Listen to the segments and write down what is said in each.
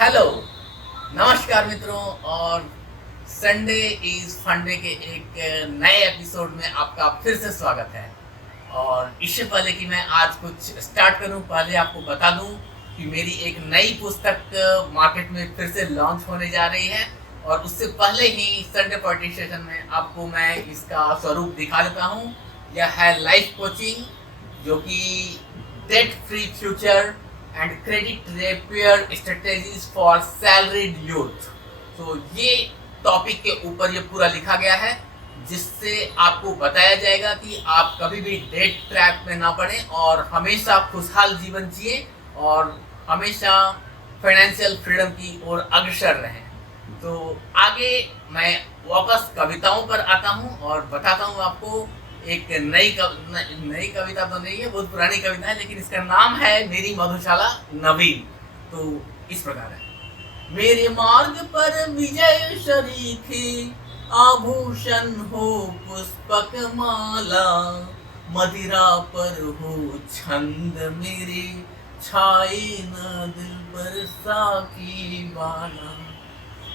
Hello, नमस्कार मित्रों। और संडे इज फंडे के एक नए एपिसोड में आपका फिर से स्वागत है। और इससे पहले कि मैं आज कुछ स्टार्ट करूं, पहले आपको बता दूं कि मेरी एक नई पुस्तक मार्केट में फिर से लॉन्च होने जा रही है। और उससे पहले ही संडे पार्टी सेशन में आपको मैं इसका स्वरूप दिखा देता हूं। यह है लाइफ कोचिंग, जो कि debt free future and credit repair strategies for salaried youth. तो ये टॉपिक के ऊपर ये पूरा लिखा गया है, जिससे आपको बताया जाएगा कि आप कभी भी डेट ट्रैप में ना पड़े और हमेशा खुशहाल जीवन जिए और हमेशा फाइनेंशियल फ्रीडम की ओर अग्रसर रहें। तो आगे मैं वापस कविताओं पर आता हूँ और बताता हूँ आपको एक नई कविता तो नहीं है, बहुत पुरानी कविता है, लेकिन इसका नाम है मेरी मधुशाला नवीन। तो इस प्रकार है। मेरे मार्ग पर विजय शरीखे, आभूषण हो पुष्पक माला, मदिरा पर हो छंद मेरे, छाए न दिल पर साकी बाना।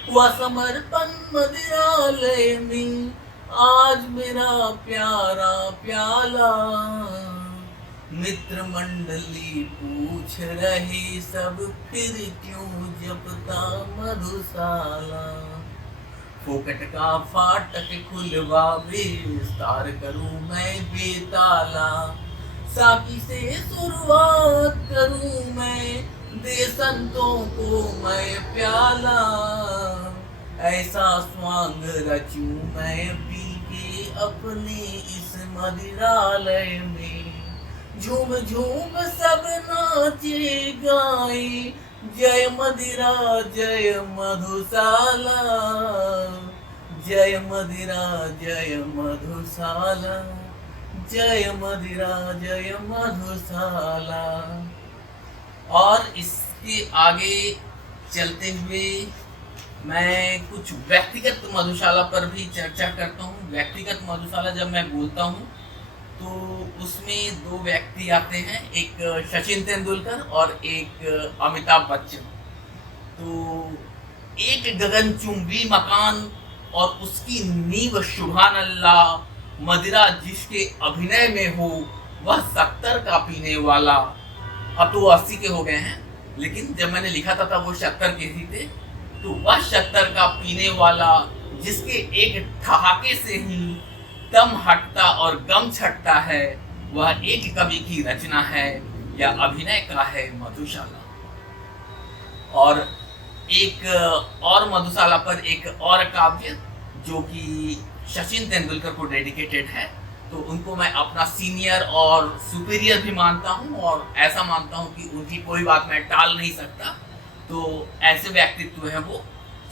हुआ समर्पण मदिरालय में आज मेरा प्यारा प्याला, मित्र मंडली पूछ रहे सब फिर क्यों जपता मधुशाला। फोकट का फाटक खुलवावे, विस्तार करूं मैं बेताला, साकी से शुरुआत करूं मैं, दे संतों को मैं प्याला, ऐसा स्वांग रचूं मैं पी के अपने इस मदिरालय में। झूम झूम सब नाचे गाए, जय मदिरा जय मधुशाला, जय मदिरा जय मधुशाला, जय मदिरा जय मधुशाला। और इसके आगे चलते हुए मैं कुछ व्यक्तिगत मधुशाला पर भी चर्चा करता हूँ। व्यक्तिगत मधुशाला जब मैं बोलता हूँ तो उसमें दो व्यक्ति आते हैं, एक सचिन तेंदुलकर और एक अमिताभ बच्चन। तो एक गगनचुंबी मकान और उसकी नींव सुभान अल्लाह, मदिरा जिसके अभिनय में हो वह 70 का पीने वाला। अब तो वो 80 के हो गए हैं, लेकिन जब मैंने लिखा था तब वो 70 के ही थे। तो वह 70 का पीने वाला जिसके एक ठहाके से ही दम हटता और गम छटता है, वह एक कवि की रचना है या अभिनय का है मधुशाला। और एक और मधुशाला पर एक और काव्य जो कि सचिन तेंदुलकर को डेडिकेटेड है, तो उनको मैं अपना सीनियर और सुपीरियर भी मानता हूँ और ऐसा मानता हूँ कि उनकी कोई बात मैं टाल नहीं सकता। तो ऐसे व्यक्तित्व हैं वो।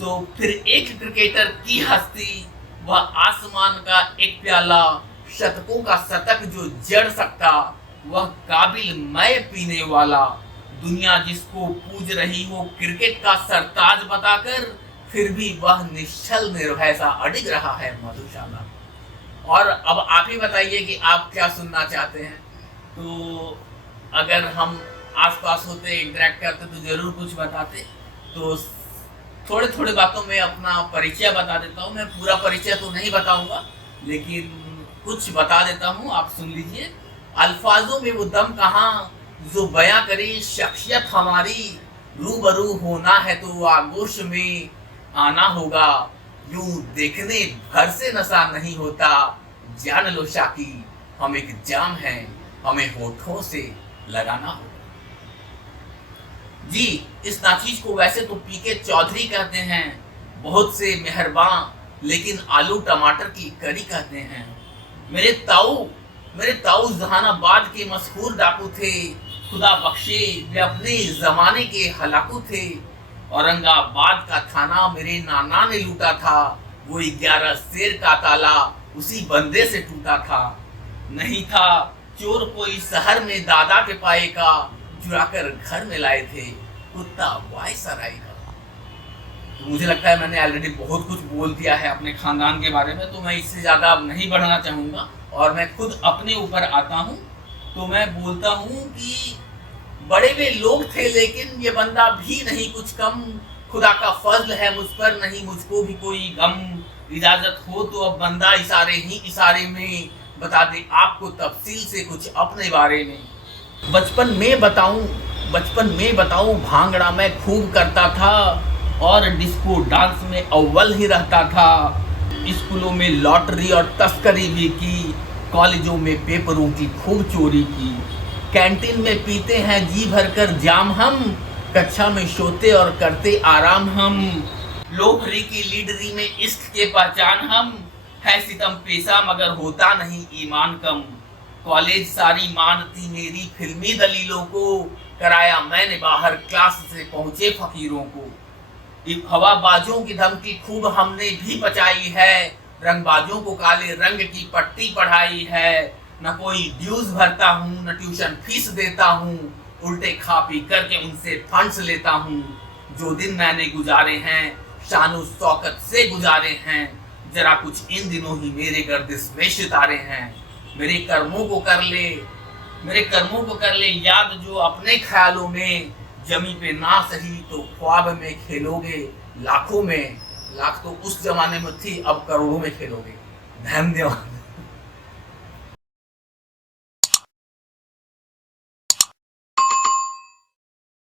तो फिर एक क्रिकेटर की हस्ती, वह आसमान का एक प्याला, शतकों का शतक जो जड़ सकता, वह काबिल मैं पीने वाला, दुनिया जिसको पूज रही हो क्रिकेट का सरताज बताकर, फिर भी वह निश्चल निर्भय सा अडिग रहा है मधुशाला। और अब आप ही बताइए कि आप क्या सुनना चाहते हैं। तो अगर हम आसपास होते, इंटरेक्ट करते तो जरूर कुछ बताते। तो थोड़े थोड़े बातों में अपना परिचय बता देता हूँ। मैं पूरा परिचय तो नहीं बताऊंगा, लेकिन कुछ बता देता हूँ, आप सुन लीजिए। अल्फाजों में वो दम कहाँ जो बयां करे शख्सियत हमारी, रूबरू होना है तो आगोश में आना होगा, यूं देखने भर से नशा नहीं होता, जान लो शाकी हम एक जाम है, हमें होठों से लगाना होगा। जी, इस नाचीज को वैसे तो पीके चौधरी कहते हैं, बहुत से मेहरबान लेकिन आलू टमाटर की करी कहते हैं। मेरे ताऊ जहानाबाद के मशहूर डाकू थे, खुदा बख्शे वे अपने जमाने के हलाकू थे। औरंगाबाद का थाना मेरे नाना ने लूटा था, वो 11 शेर का ताला उसी बंदे से टूटा था। नहीं था चोर कोई शहर में दादा के पाए का, चुराकर घर में लाए थे कुत्ता वायसराय का। तो मुझे लगता है मैंने ऑलरेडी बहुत कुछ बोल दिया है अपने खानदान के बारे में, तो मैं इससे ज़्यादा अब नहीं बढ़ना चाहूँगा और मैं खुद अपने ऊपर आता हूँ। तो मैं बोलता हूँ कि बड़े वे लोग थे लेकिन ये बंदा भी नहीं कुछ कम, खुदा का फजल है मुझ पर, नहीं मुझको भी कोई गम। इजाजत हो तो अब बंदा इशारे ही इशारे में बता दे आपको तफसील से कुछ अपने बारे में। बचपन में बताऊं भांगड़ा मैं खूब करता था, और डिस्को डांस में अव्वल ही रहता था। स्कूलों में लॉटरी और तस्करी भी की, कॉलेजों में पेपरों की खूब चोरी की। कैंटीन में पीते हैं जी भरकर जाम हम, कक्षा में सोते और करते आराम हम। लोहरी की लीडरी में इश्क के पहचान हम, है सितम पेशा मगर होता नहीं ईमान कम। कॉलेज सारी मानती मेरी फिल्मी दलीलों को, कराया मैंने बाहर क्लास से पहुंचे फकीरों को। हवाबाजों की धमकी खूब हमने भी बचाई है, रंगबाजों को काले रंग की पट्टी पढ़ाई है। न कोई ड्यूज भरता हूँ न ट्यूशन फीस देता हूँ, उल्टे खा पी करके उनसे फंड्स लेता हूँ। जो दिन मैंने गुजारे हैं शानो शौकत से गुजारे हैं, जरा कुछ इन दिनों ही मेरे गर्दिश में सितारे हैं। मेरे कर्मों को कर ले याद जो अपने ख्यालों में, जमी पे ना सही तो ख्वाब में खेलोगे। लाखों में, लाख तो उस जमाने में थी अब करोड़ों में खेलोगे। धन्यवाद।